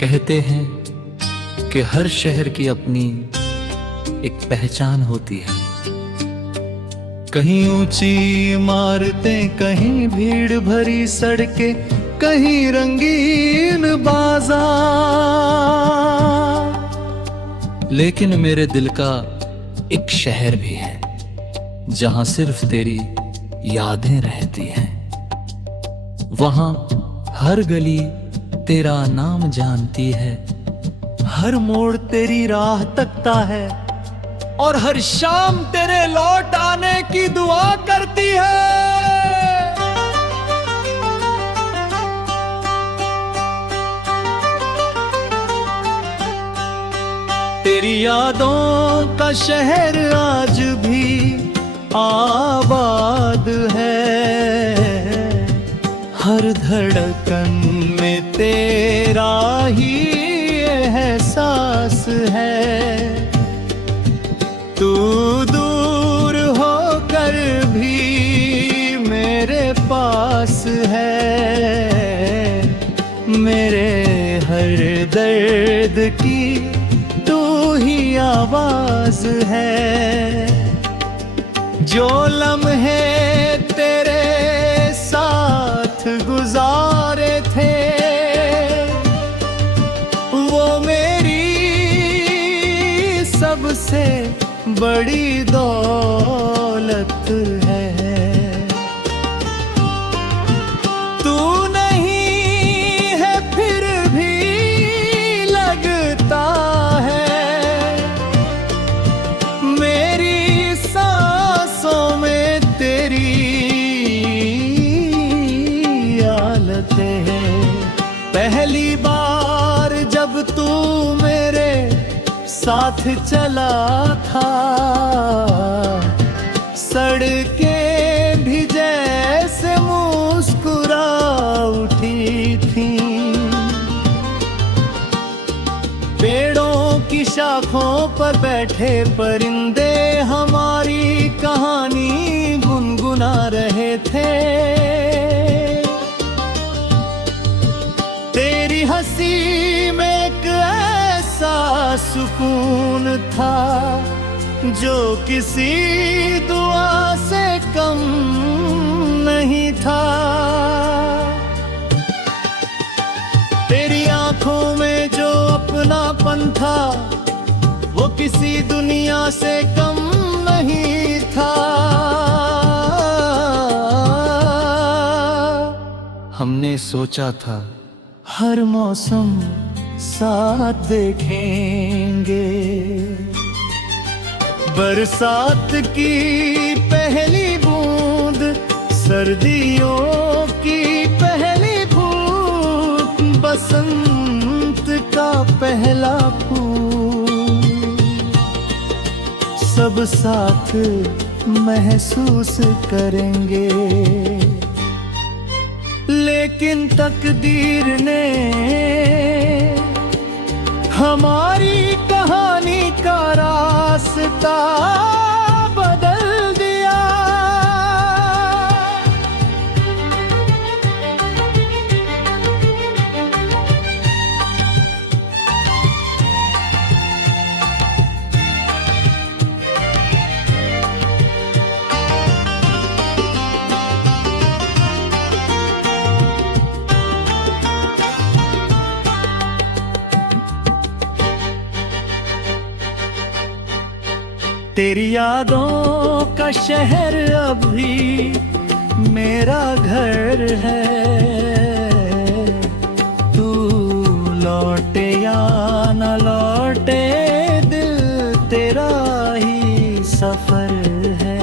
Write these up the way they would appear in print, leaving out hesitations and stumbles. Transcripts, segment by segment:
कहते हैं कि हर शहर की अपनी एक पहचान होती है। कहीं ऊंची इमारतें, कहीं भीड़ भरी सड़कें, कहीं रंगीन बाजार, लेकिन मेरे दिल का एक शहर भी है जहां सिर्फ तेरी यादें रहती हैं। वहां हर गली तेरा नाम जानती है, हर मोड़ तेरी राह तकता है और हर शाम तेरे लौट आने की दुआ करती है। तेरी यादों का शहर आज भी आबाद है, हर धड़कन में तेरा ही एहसास है। तू दूर होकर भी मेरे पास है, मेरे हर दर्द की तू ही आवाज है। जो लम्हे तेरे साथ गुजारे थे वो मेरी सबसे बड़ी दौलत है। तू नहीं है फिर भी लगता है मेरी सांसों में तेरी आलतें हैं। पहली बार जब तू मेरे साथ चला था, सड़कें भी जैसे मुस्कुरा उठी थी। पेड़ों की शाखों पर बैठे परिंदे हमारी कहानी गुनगुना रहे थे। तेरी हंसी में एक ऐसा सुकून था जो किसी दुआ से कम नहीं था। तेरी आंखों में जो अपनापन था वो किसी दुनिया से कम नहीं था। हमने सोचा था हर मौसम साथ देखेंगे, बरसात की पहली बूंद, सर्दियों की पहली धूप, बसंत का पहला फूल, सब साथ महसूस करेंगे। लेकिन तकदीर ने हमारी कहानी का रास्ता बदल दिया। तेरी यादों का शहर अब भी मेरा घर है। तू लौटे या न लौटे दिल तेरा ही सफर है।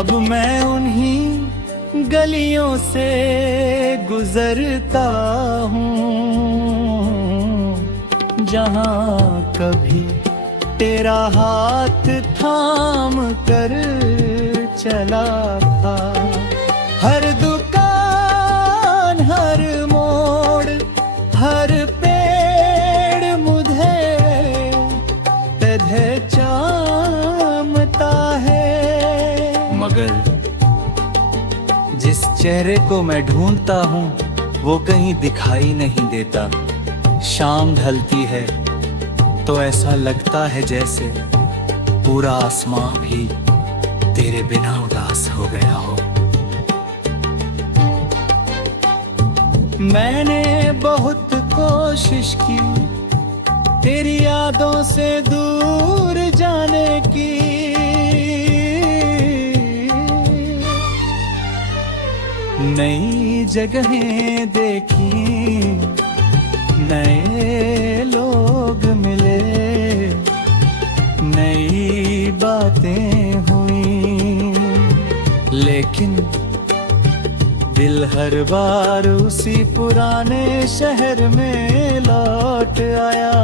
अब मैं उन्हीं गलियों से गुजरता हूँ जहाँ कभी तेरा हाथ थाम कर चला था। हर दुकान, हर मोड़, हर पेड़ मुझे तुझे चाहता है। मगर जिस चेहरे को मैं ढूंढता हूँ वो कहीं दिखाई नहीं देता। शाम ढलती है तो ऐसा लगता है जैसे पूरा आसमां भी तेरे बिना उदास हो गया हो। मैंने बहुत कोशिश की तेरी यादों से दूर जाने की, नई जगहें देखी, नए लोग मिले, नई बातें हुई, लेकिन दिल हर बार उसी पुराने शहर में लौट आया,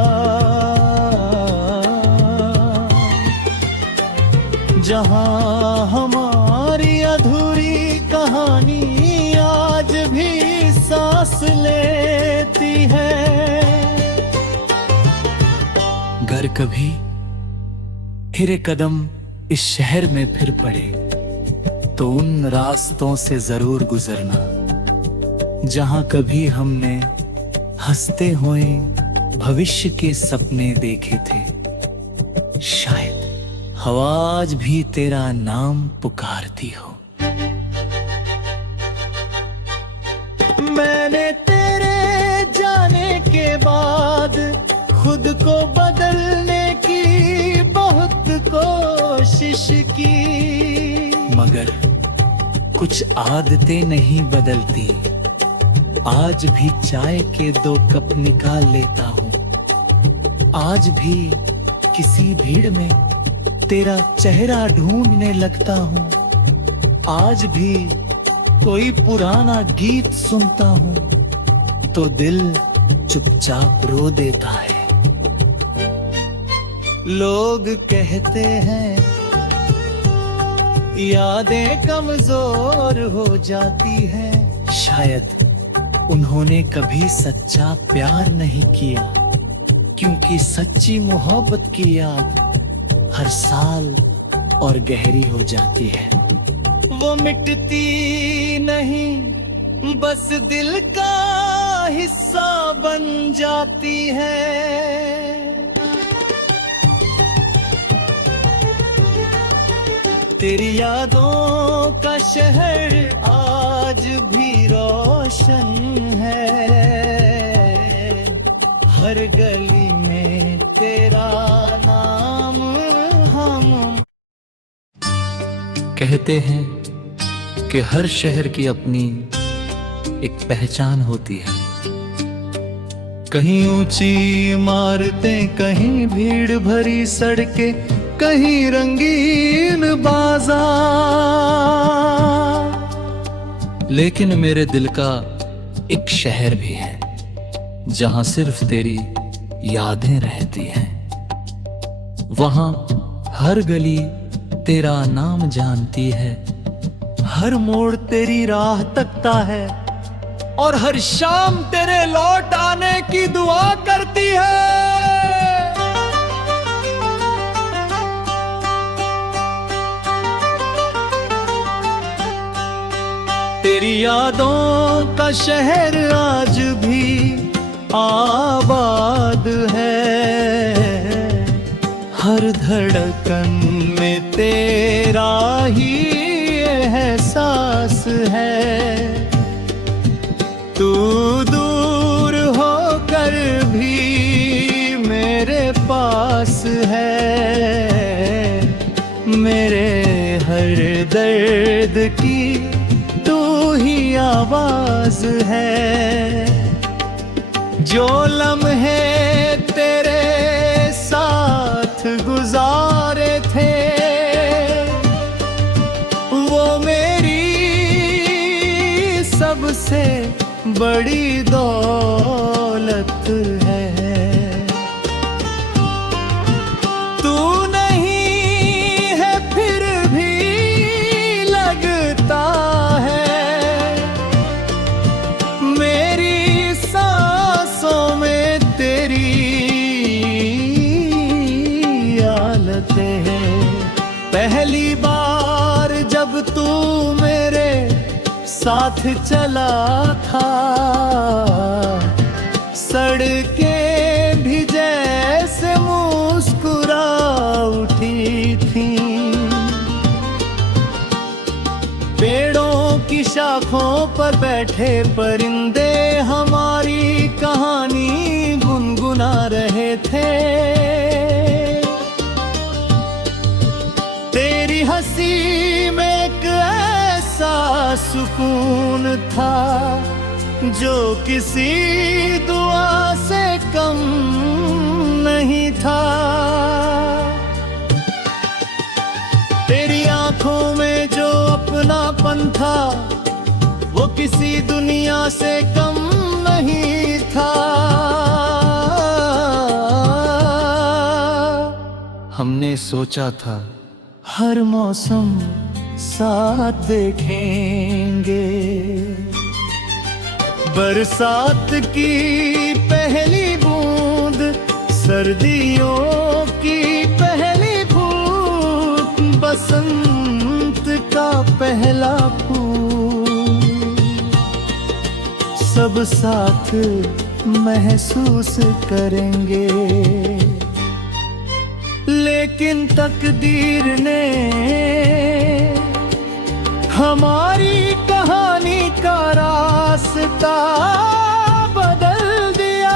जहां हमारी अधूरी कहानी आज भी सांस लेती है। अगर कभी फिर कदम इस शहर में फिर पड़े तो उन रास्तों से जरूर गुजरना जहां कभी हमने हंसते हुए भविष्य के सपने देखे थे। शायद हवा आज भी तेरा नाम पुकारती हो। मैंने तेरे जाने के बाद खुद को बदलने की बहुत कोशिश की, मगर कुछ आदतें नहीं बदलती। आज भी चाय के 2 कप निकाल लेता हूँ, आज भी किसी भीड़ में तेरा चेहरा ढूंढने लगता हूँ, आज भी कोई पुराना गीत सुनता हूँ तो दिल चुपचाप रो देता है। लोग कहते हैं यादें कमजोर हो जाती हैं, शायद उन्होंने कभी सच्चा प्यार नहीं किया, क्योंकि सच्ची मोहब्बत की याद हर साल और गहरी हो जाती है। वो मिटती नहीं, बस दिल का हिस्सा बन जाती है। तेरी यादों का शहर आज भी रोशन है, हर गली में तेरा नाम हम। कहते हैं कि हर शहर की अपनी एक पहचान होती है। कहीं ऊंची इमारतें, कहीं भीड़ भरी सड़कें, कहीं रंगीन बाजार, लेकिन मेरे दिल का एक शहर भी है जहां सिर्फ तेरी यादें रहती हैं। वहां हर गली तेरा नाम जानती है, हर मोड़ तेरी राह तकता है और हर शाम तेरे लौट आने की दुआ करती है। तेरी यादों का शहर आज भी आबाद है, हर धड़कन में तेरा ही एहसास है। तू दूर होकर भी मेरे पास है, मेरे हर दर्द की तू ही आवाज है। जो लम्हे तेरे साथ गुजारे थे वो मेरी सबसे बड़ी दौलत है। तू नहीं है फिर भी लगता है मेरी सांसों में तेरी आलतें हैं। पहली बार जब जब तू मेरे साथ चला था, सड़कें भी जैसे मुस्कुरा उठी थी। पेड़ों की शाखों पर बैठे परिंदे हमारी कहानी गुनगुना रहे थे। तेरी हंसी में एक ऐसा सुकून था जो किसी दुआ से कम नहीं था। तेरी आंखों में जो अपनापन था वो किसी दुनिया से कम नहीं था। हमने सोचा था हर मौसम साथ देखेंगे, बरसात की पहली बूंद, सर्दियों की पहली धूप, बसंत का पहला फूल, सब साथ महसूस करेंगे। लेकिन तकदीर ने हमारी कहानी का रास्ता बदल दिया।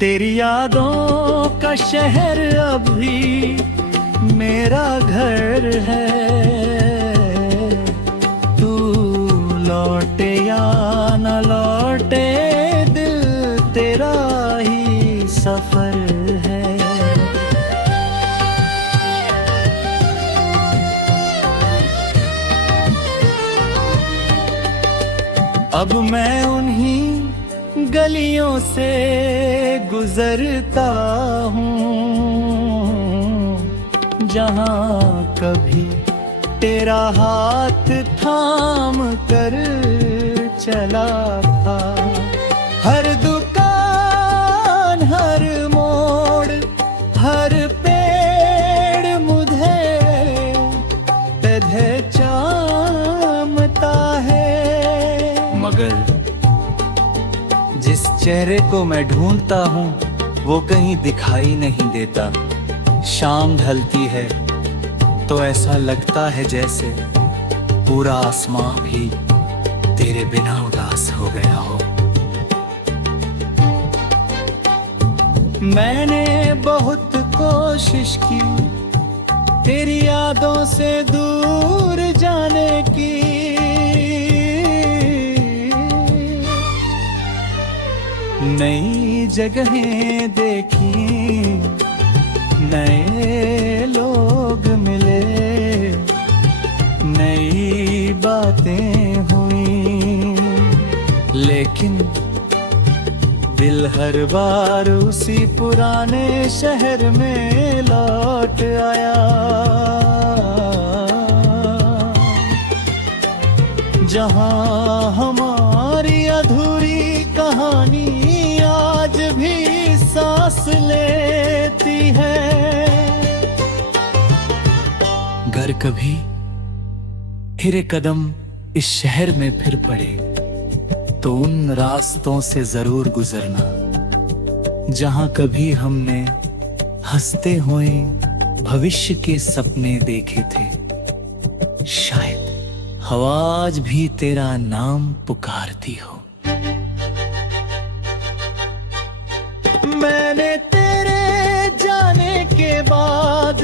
तेरी यादों का शहर अब भी मेरा घर है। तू लौटे या न लौटे, दिल तेरा ही सफर है। अब मैं उन्हीं गलियों से गुजरता हूँ जहाँ कभी तेरा हाथ थाम कर चला था। हर दुकान, हर मोड़, हर पेड़ मुझे तुझे चाहता है। मगर जिस चेहरे को मैं ढूंढता हूँ वो कहीं दिखाई नहीं देता। शाम ढलती है तो ऐसा लगता है जैसे पूरा आसमां भी तेरे बिना उदास हो गया हो। मैंने बहुत कोशिश की तेरी यादों से दूर जाने की, नई जगहें देखी, नए लोग मिले, नई बातें हुई, लेकिन दिल हर बार उसी पुराने शहर में लौट आया जहां हमारी अधूरी कहानी आज भी सांस लेती है। अगर कभी फिर कदम इस शहर में फिर पड़े तो उन रास्तों से जरूर गुजरना जहां कभी हमने हंसते हुए भविष्य के सपने देखे थे। शायद हवा आज भी तेरा नाम पुकारती हो। मैंने तेरे जाने के बाद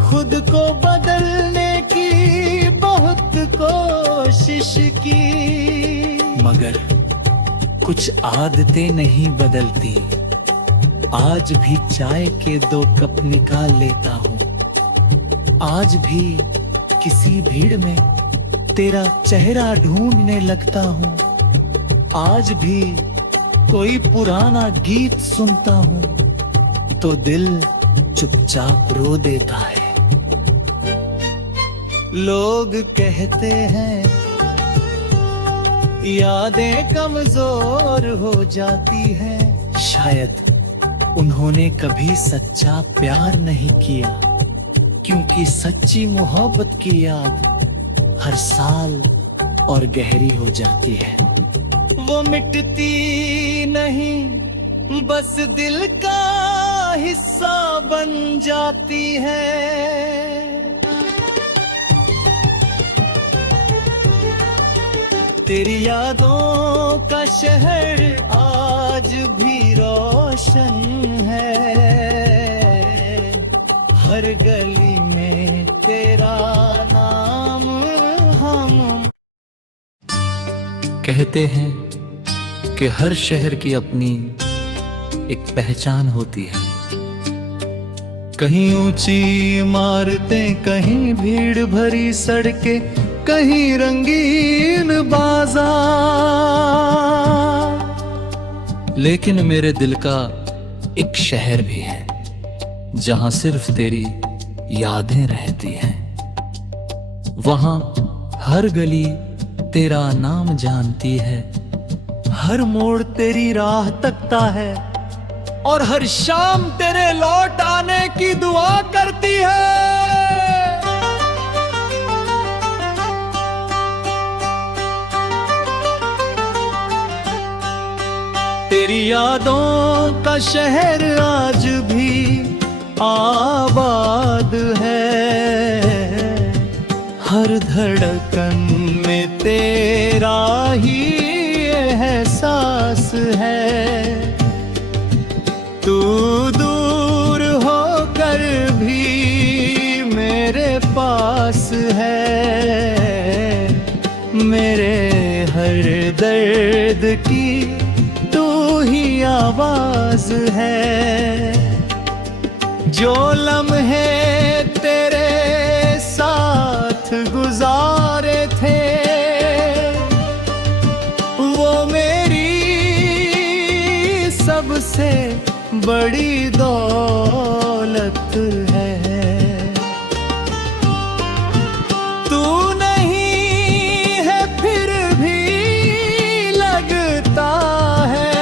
खुद को बदलने की बहुत कोशिश की, मगर कुछ आदतें नहीं बदलती। आज भी चाय के 2 कप निकाल लेता हूँ, आज भी किसी भीड़ में तेरा चेहरा ढूंढने लगता हूँ। आज भी कोई पुराना गीत सुनता हूँ तो दिल चुपचाप रो देता है। लोग कहते हैं यादें कमजोर हो जाती हैं। शायद उन्होंने कभी सच्चा प्यार नहीं किया, क्योंकि सच्ची मोहब्बत की याद हर साल और गहरी हो जाती है। वो मिटती नहीं, बस दिल का हिस्सा बन जाती है। तेरी यादों का शहर आज भी रोशन है। हर गली में तेरा नाम हम। कहते हैं कि हर शहर की अपनी एक पहचान होती है। कहीं ऊंची इमारतें, कहीं भीड़ भरी सड़कें, कहीं रंगीन बाजार, लेकिन मेरे दिल का एक शहर भी है जहां सिर्फ तेरी यादें रहती हैं। वहां हर गली तेरा नाम जानती है, हर मोड़ तेरी राह तकता है और हर शाम तेरे लौट आने की दुआ करती है। तेरी यादों का शहर आज भी आबाद है। हर धड़कन में तेरा ही एहसास है। तू दूर होकर भी मेरे पास है। मेरे हर दर्द की ही आवाज है। जो लम्हे तेरे साथ गुजारे थे, वो मेरी सबसे बड़ी दौलत है। तू नहीं है फिर भी लगता है।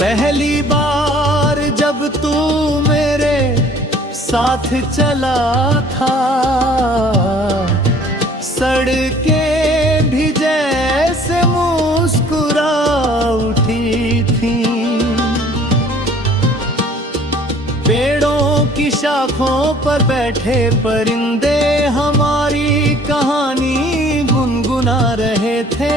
पहली बार जब तू मेरे साथ चला था, सड़कें भी जैसे मुस्कुरा उठी थी। पेड़ों की शाखों पर बैठे परिंदे हमारी कहानी गुनगुना रहे थे।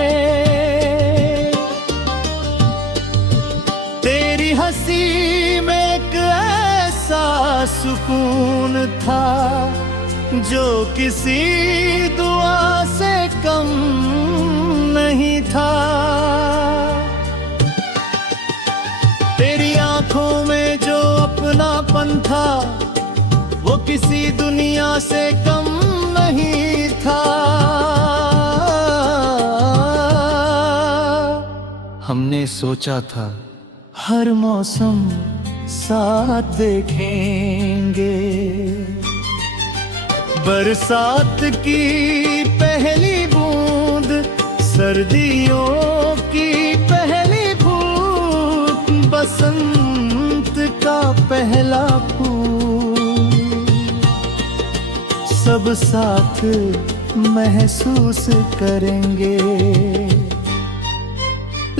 तेरी हंसी में एक ऐसा सुकून था जो किसी दुआ से कम नहीं था। तेरी आंखों में जो अपनापन था वो किसी दुनिया से कम नहीं था। हमने सोचा था हर मौसम साथ देखेंगे। बरसात की पहली बूंद, सर्दियों की पहली धूप, बसंत का पहला फूल, सब साथ महसूस करेंगे।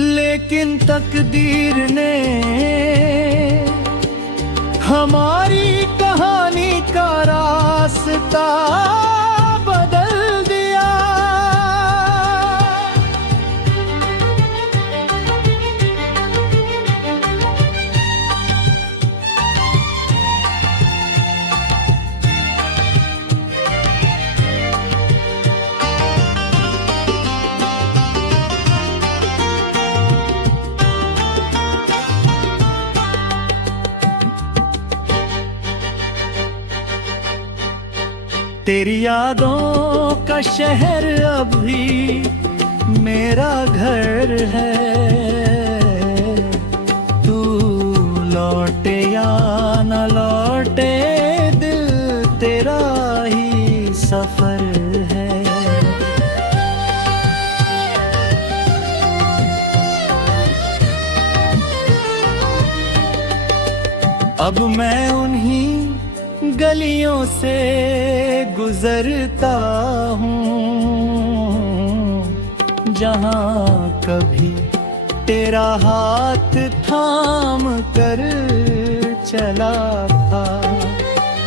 लेकिन तकदीर ने हमारी कहानी का रास्ता बदल दिया। तेरी यादों का शहर अब भी मेरा घर है। तू लौटे या न लौटे, दिल तेरा ही सफर है। अब मैं उन्हीं गलियों से गुजरता हूँ जहाँ कभी तेरा हाथ थाम कर चला था।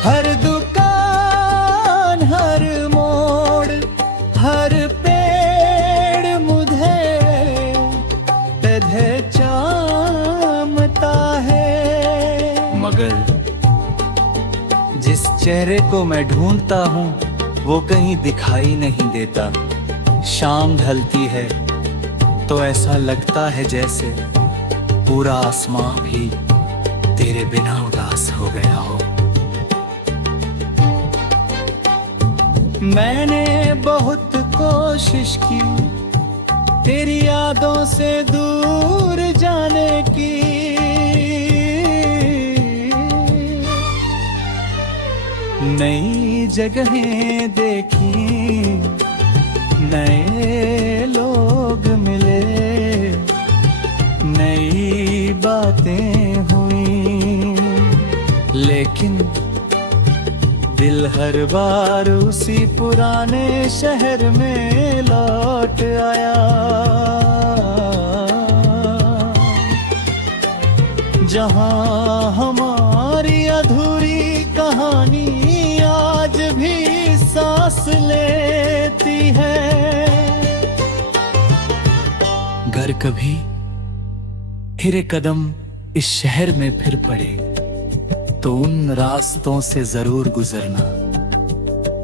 हर दुकान, हर मोड़, हर पेड़ मुझे तुझे चाहता है। मगर जिस चेहरे को मैं ढूंढता हूँ वो कहीं दिखाई नहीं देता। शाम ढलती है तो ऐसा लगता है जैसे पूरा आसमां भी तेरे बिना उदास हो गया हो। मैंने बहुत कोशिश की तेरी यादों से दूर जाने की। नई जगहें देखी, नए लोग मिले, नई बातें हुई, लेकिन दिल हर बार उसी पुराने शहर में लौट आया जहां हमारी अधूरी कहानी आज भी सांस लेती है। अगर कभी फिर कदम इस शहर में फिर पड़े तो उन रास्तों से जरूर गुजरना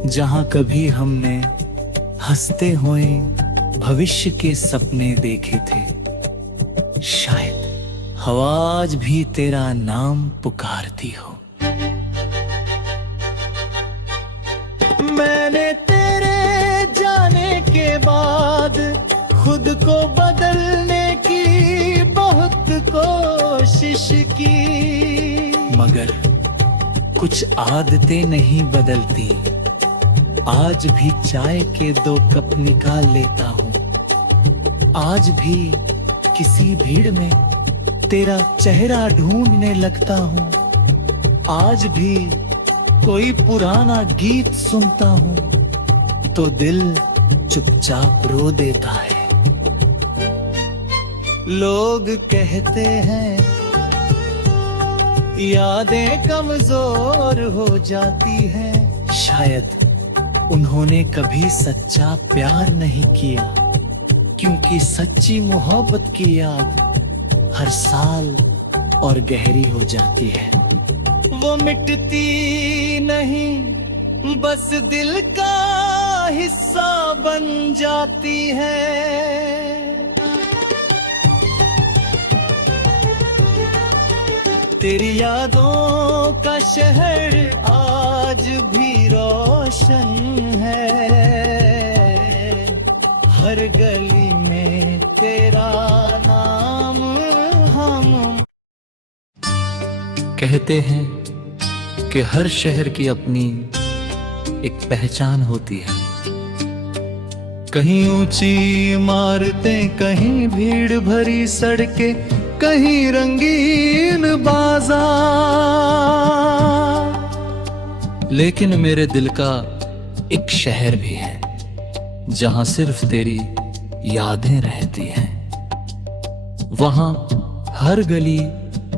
जहां कभी हमने हंसते हुए भविष्य के सपने देखे थे। शायद हवा आज भी तेरा नाम पुकारती हो। मैंने तेरे जाने के बाद खुद को बदलने की बहुत कोशिश की, मगर कुछ आदतें नहीं बदलती। आज भी चाय के 2 कप निकाल लेता हूँ। आज भी किसी भीड़ में तेरा चेहरा ढूंढने लगता हूँ। आज भी कोई पुराना गीत सुनता हूँ तो दिल चुपचाप रो देता है। लोग कहते हैं यादें कमजोर हो जाती हैं। शायद उन्होंने कभी सच्चा प्यार नहीं किया, क्योंकि सच्ची मोहब्बत की याद हर साल और गहरी हो जाती है। वो मिटती नहीं, बस दिल का हिस्सा बन जाती है। तेरी यादों का शहर आज भी रोशन है। हर गली में तेरा नाम हम। कहते हैं कि हर शहर की अपनी एक पहचान होती है। कहीं ऊंची इमारतें, कहीं भीड़ भरी सड़कें, कहीं रंगीन बाजार, लेकिन मेरे दिल का एक शहर भी है जहां सिर्फ तेरी यादें रहती हैं। वहां हर गली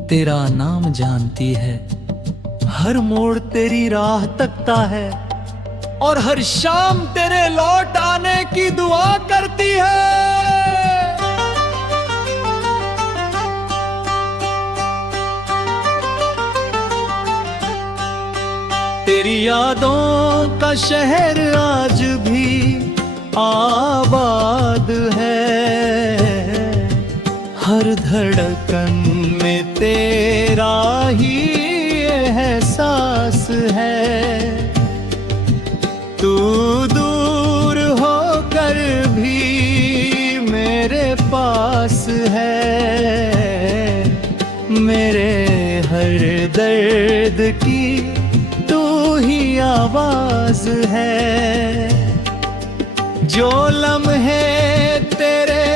तेरा नाम जानती है, हर मोड़ तेरी राह तकता है और हर शाम तेरे लौट आने की दुआ करती है। तेरी यादों का शहर आज भी आबाद है। हर धड़कन में तेरा ही एहसास है। मेरे हर दर्द की तू ही आवाज है। जो लम्हे तेरे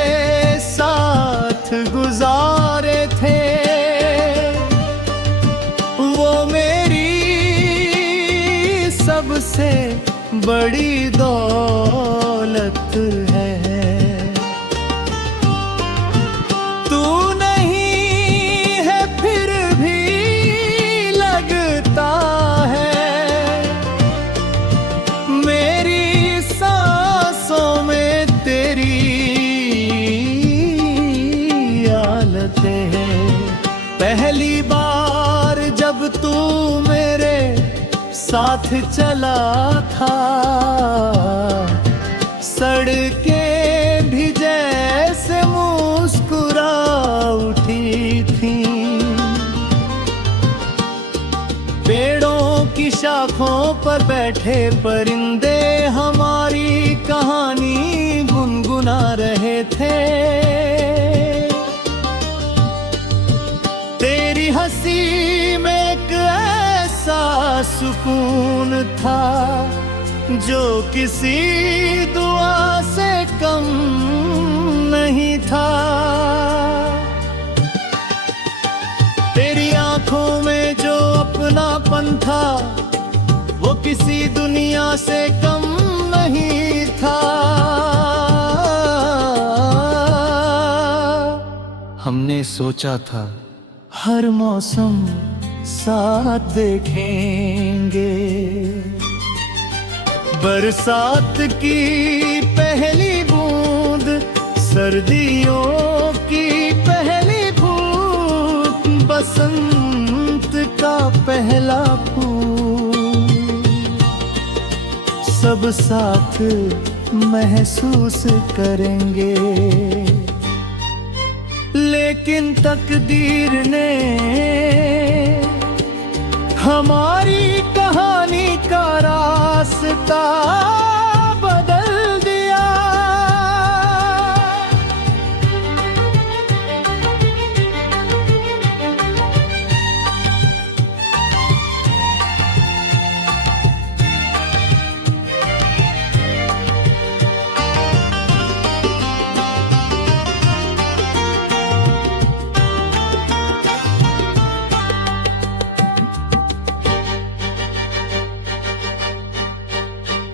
साथ गुजारे थे वो मेरी सबसे बड़ी दौलत है। तू नहीं है फिर भी लगता है मेरी सांसों में तेरी आलतें हैं। पहली बार जब तू मेरे साथ चला था सड़कें भी जैसे मुस्कुरा उठी थी। पेड़ों की शाखों पर बैठे परिंदे हमारी कहानी गुनगुना रहे थे। तेरी हंसी में एक ऐसा सुकून था जो किसी दुआ से कम नहीं था। तेरी आंखों में जो अपनापन था वो किसी दुनिया से कम नहीं था। हमने सोचा था हर मौसम साथ देखेंगे। बरसात की पहली बूंद, सर्दियों की पहली धूप, बसंत का पहला फूल, सब साथ महसूस करेंगे। लेकिन तकदीर ने हमारी कहानी का रास्ता बदल दिया।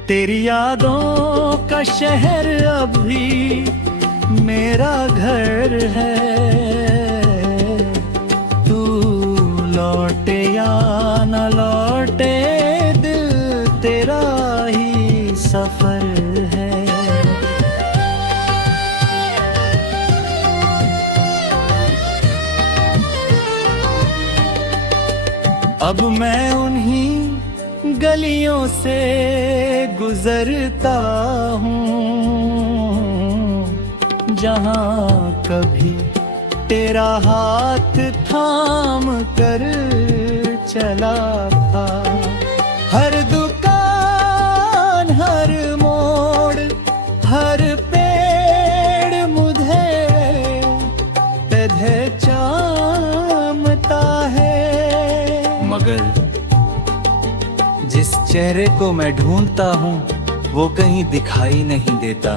तेरी यादों का शहर अब भी मेरा घर है। तू लौटे या न लौटे दिल तेरा ही सफर है। अब मैं उन्हीं गलियों से गुजरता हूँ जहाँ कभी तेरा हाथ थाम कर चला था। हर दुकान, हर मोड़, हर पेड़ मुझे तुझे चाहता है। मगर जिस चेहरे को मैं ढूंढता हूँ वो कहीं दिखाई नहीं देता।